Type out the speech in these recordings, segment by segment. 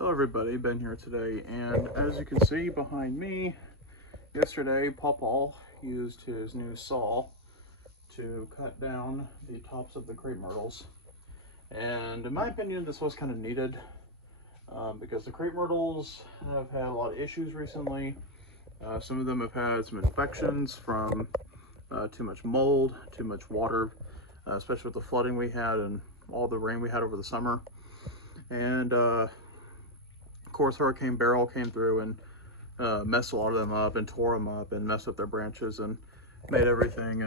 Hello everybody, Ben here today, and as you can see behind me, yesterday PawPaw used his new saw to cut down the tops of the crepe myrtles. And in my opinion, this was kind of needed because the crepe myrtles have had a lot of issues recently. Some of them have had some infections from too much mold, too much water, especially with the flooding we had and all the rain we had over the summer. And of course, Hurricane Beryl came through and messed a lot of them up and tore them up and messed up their branches and made everything,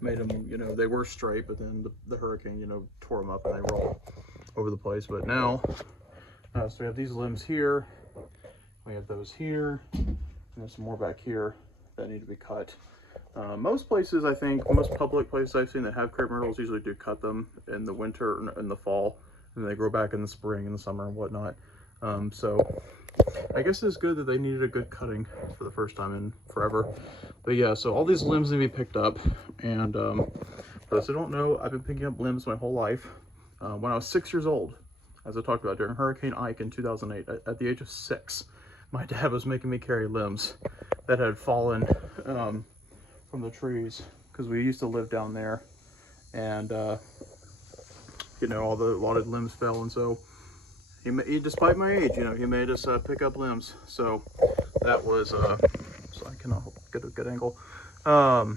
made them, they were straight, but then the hurricane, tore them up and they were all over the place. But now, so we have these limbs here, we have those here, and there's some more back here that need to be cut. Most places, I think, most public places I've seen that have crepe myrtles usually do cut them in the winter and in the fall, and they grow back in the spring and the summer and whatnot. So I guess it's good that they needed a good cutting for the first time in forever. But yeah, so all these limbs need to be picked up. And for those who don't know, I've been picking up limbs my whole life. When I was 6 years old, as I talked about during Hurricane Ike in 2008, at the age of 6, my dad was making me carry limbs that had fallen from the trees, because we used to live down there, and a lot of limbs fell, and so he despite my age, he made us pick up limbs. So that was so I cannot get a good angle. But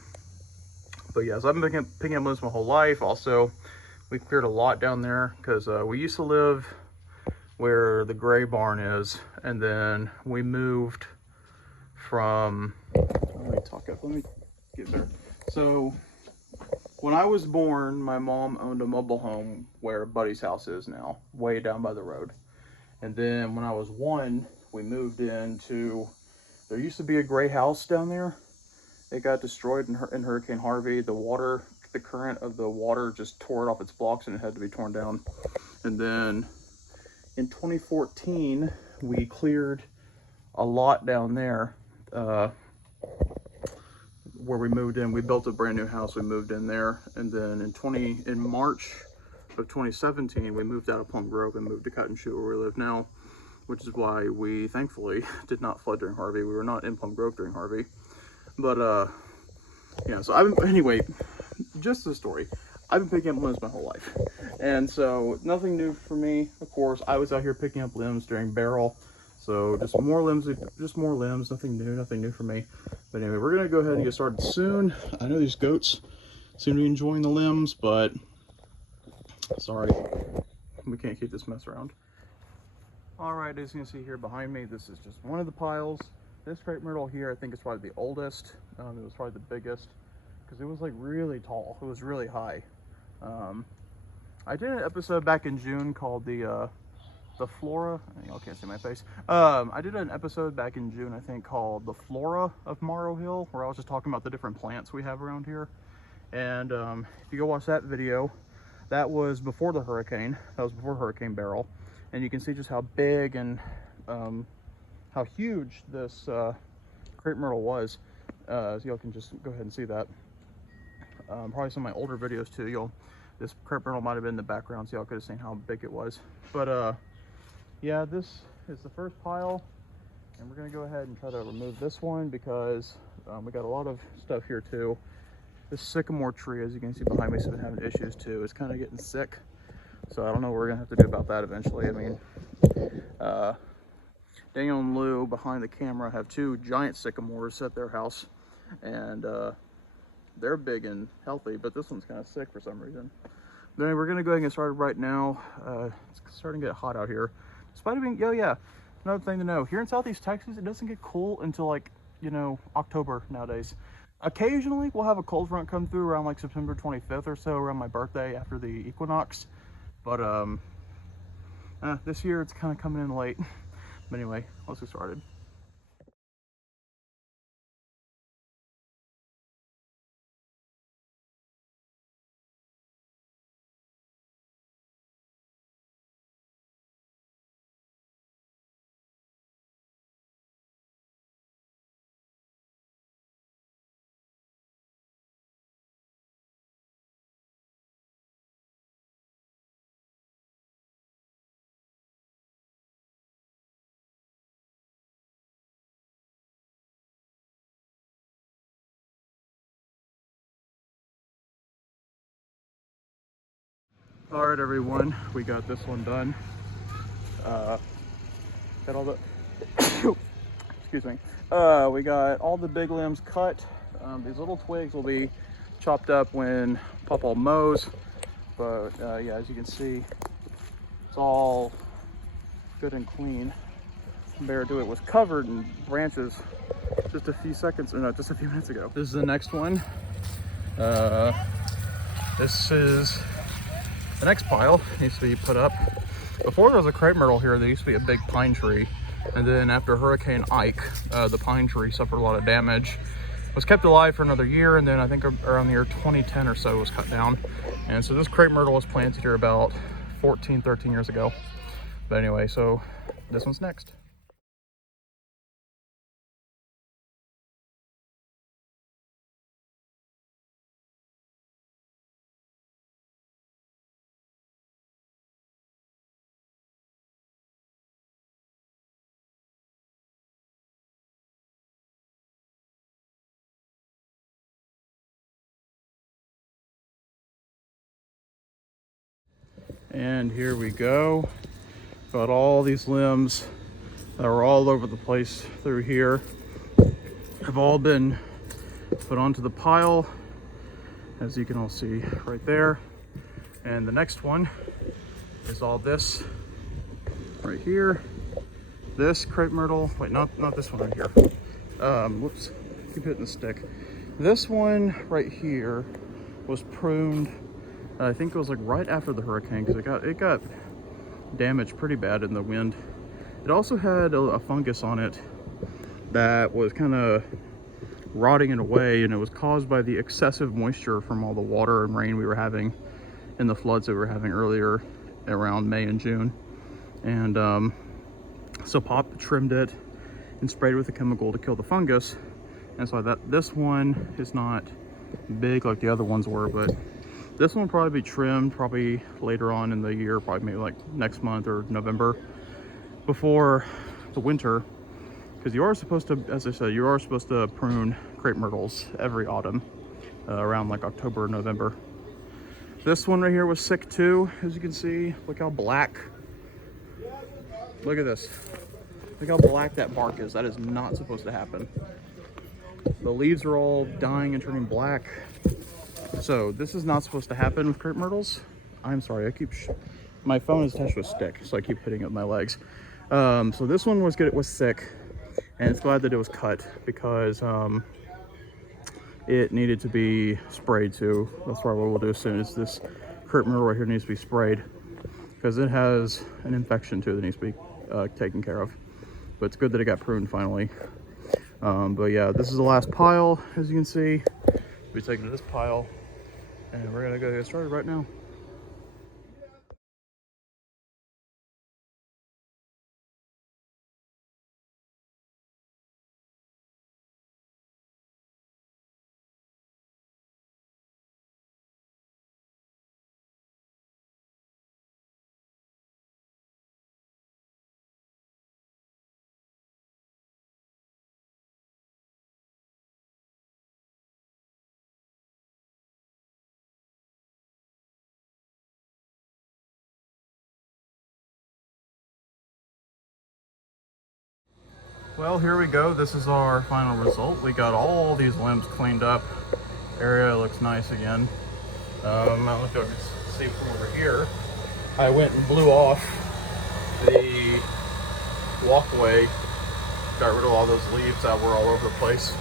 yeah, so I've been picking up limbs my whole life. Also, we cleared a lot down there because we used to live where the gray barn is, and then we moved from, let me get there. So when I was born, my mom owned a mobile home where Buddy's house is now, way down by the road. And then when I was 1, we moved into, there used to be a gray house down there. It got destroyed in Hurricane Harvey. The current of the water just tore it off its blocks and it had to be torn down. And then in 2014, we cleared a lot down there where we moved in. We built a brand new house, we moved in there. And then in March of 2017, we moved out of Plum Grove and moved to Cotton Shoe where we live now, which is why we thankfully did not flood during Harvey. We were not in Plum Grove during Harvey. But yeah, so anyway, just the story. I've been picking up limbs my whole life. And so nothing new for me. Of course, I was out here picking up limbs during Beryl. So just more limbs, nothing new for me. But anyway, we're gonna go ahead and get started soon. I know these goats seem to be enjoying the limbs, but sorry, we can't keep this mess around. All right, as you can see here behind me, this is just one of the piles. This crepe myrtle here, I think is probably the oldest. It was probably the biggest because it was like really tall. It was really high. I did an episode back in June called the flora. Y'all can't see my face. I did an episode back in June, I think, called the flora of Morrow Hill, where I was just talking about the different plants we have around here. And if you go watch that video, that was before the hurricane. That was before Hurricane Beryl, and you can see just how big and how huge this crepe myrtle was. So y'all can just go ahead and see that. Probably some of my older videos too. This crepe myrtle might have been in the background, so y'all could have seen how big it was. But yeah, this is the first pile, and we're gonna go ahead and try to remove this one because we got a lot of stuff here too. This sycamore tree, as you can see behind me, has been having issues too. It's kind of getting sick, so I don't know what we're gonna have to do about that eventually. I mean, Daniel and Lou behind the camera have 2 giant sycamores at their house, and they're big and healthy, but this one's kind of sick for some reason. But anyway, we're gonna go ahead and get started right now. It's starting to get hot out here. Despite it being, oh yeah, another thing to know, here in Southeast Texas, it doesn't get cool until like, October nowadays. Occasionally, we'll have a cold front come through around like September 25th or so, around my birthday after the equinox. But this year, it's kind of coming in late. But anyway, let's get started. All right, everyone, we got this one done. Got all the excuse me. We got all the big limbs cut. These little twigs will be chopped up when PawPaw mows. But yeah, as you can see, it's all good and clean. Compared to it was covered in branches just a few seconds, or no, just a few minutes ago. This is the next one. This is the next pile. Needs to be put up. Before there was a crepe myrtle here, there used to be a big pine tree. And then after Hurricane Ike, the pine tree suffered a lot of damage. Was kept alive for another year, and then I think around the year 2010 or so was cut down. And so this crepe myrtle was planted here about 13 years ago. But anyway, so this one's next. And here we go. Got all these limbs that were all over the place through here have all been put onto the pile, as you can all see right there. And the next one is all this right here. This crepe myrtle, wait, not this one right here. Whoops, keep hitting the stick. This one right here was pruned, I think it was like right after the hurricane, because it got damaged pretty bad in the wind. It also had a fungus on it that was kind of rotting it away, and it was caused by the excessive moisture from all the water and rain we were having and the floods that we were having earlier around May and June. And so Pop trimmed it and sprayed it with a chemical to kill the fungus. And so this one is not big like the other ones were, but this one will probably be trimmed probably later on in the year, probably maybe like next month or November before the winter. Because you are supposed to, as I said, you are supposed to prune crepe myrtles every autumn, around like October or November. This one right here was sick too, as you can see. Look how black. Look at this. Look how black that bark is. That is not supposed to happen. The leaves are all dying and turning black. So this is not supposed to happen with crepe myrtles. I'm sorry, my phone is attached to a stick, so I keep hitting it with my legs. So this one was good, it was sick, and it's glad that it was cut, because it needed to be sprayed too. That's probably what we'll do soon, is this crepe myrtle right here needs to be sprayed, because it has an infection too that needs to be taken care of. But it's good that it got pruned finally. But yeah, this is the last pile, as you can see. We'll be taking to this pile, and we're gonna go get started right now. Well, here we go. This is our final result. We got all these limbs cleaned up. Area looks nice again. I don't know if you can see from over here. I went and blew off the walkway, got rid of all those leaves that were all over the place.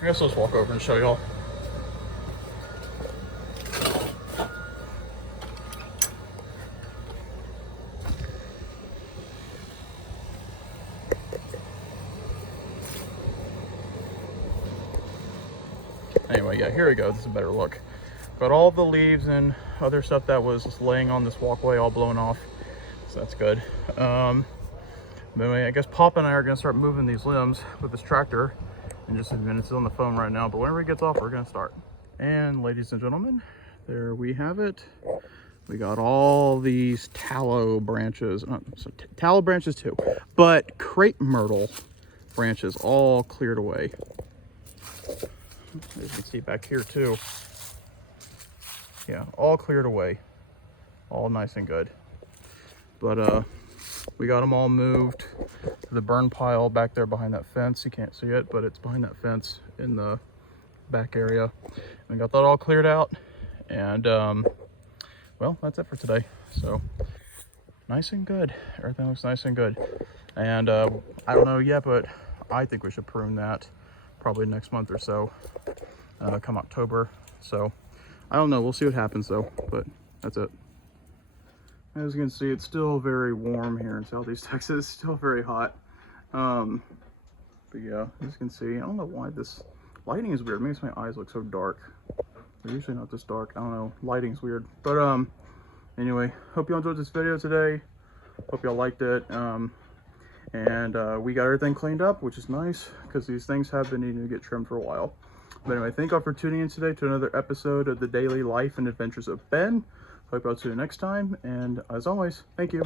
I guess I'll just walk over and show y'all. Anyway, yeah, here we go. This is a better look. Got all the leaves and other stuff that was just laying on this walkway all blown off, so that's good. But anyway, I guess Pop and I are gonna start moving these limbs with this tractor in just a minute. It's on the phone right now, but whenever he gets off, we're gonna start. And ladies and gentlemen, there we have it. We got all these tallow branches, tallow branches too, but crepe myrtle branches all cleared away. As you can see back here too. Yeah, all cleared away. all nice and good. But we got them all moved to the burn pile back there behind that fence. You can't see it, but it's behind that fence in the back area. We got that all cleared out, and well, that's it for today. So nice and good. Everything looks nice and good. And I don't know yet, but I think we should prune that probably next month or so, come October. So I don't know, we'll see what happens though, but that's it. As you can see, it's still very warm here in Southeast Texas, still very hot. But yeah, as you can see, I don't know why this lighting is weird. It makes my eyes look so dark. They're usually not this dark. I don't know, lighting's weird. But anyway, hope you enjoyed this video today. Hope y'all liked it. And we got everything cleaned up, which is nice because these things have been needing to get trimmed for a while. But anyway, thank y'all for tuning in today to another episode of the daily life and adventures of Ben. Hope y'all tune in next time, and as always, thank you.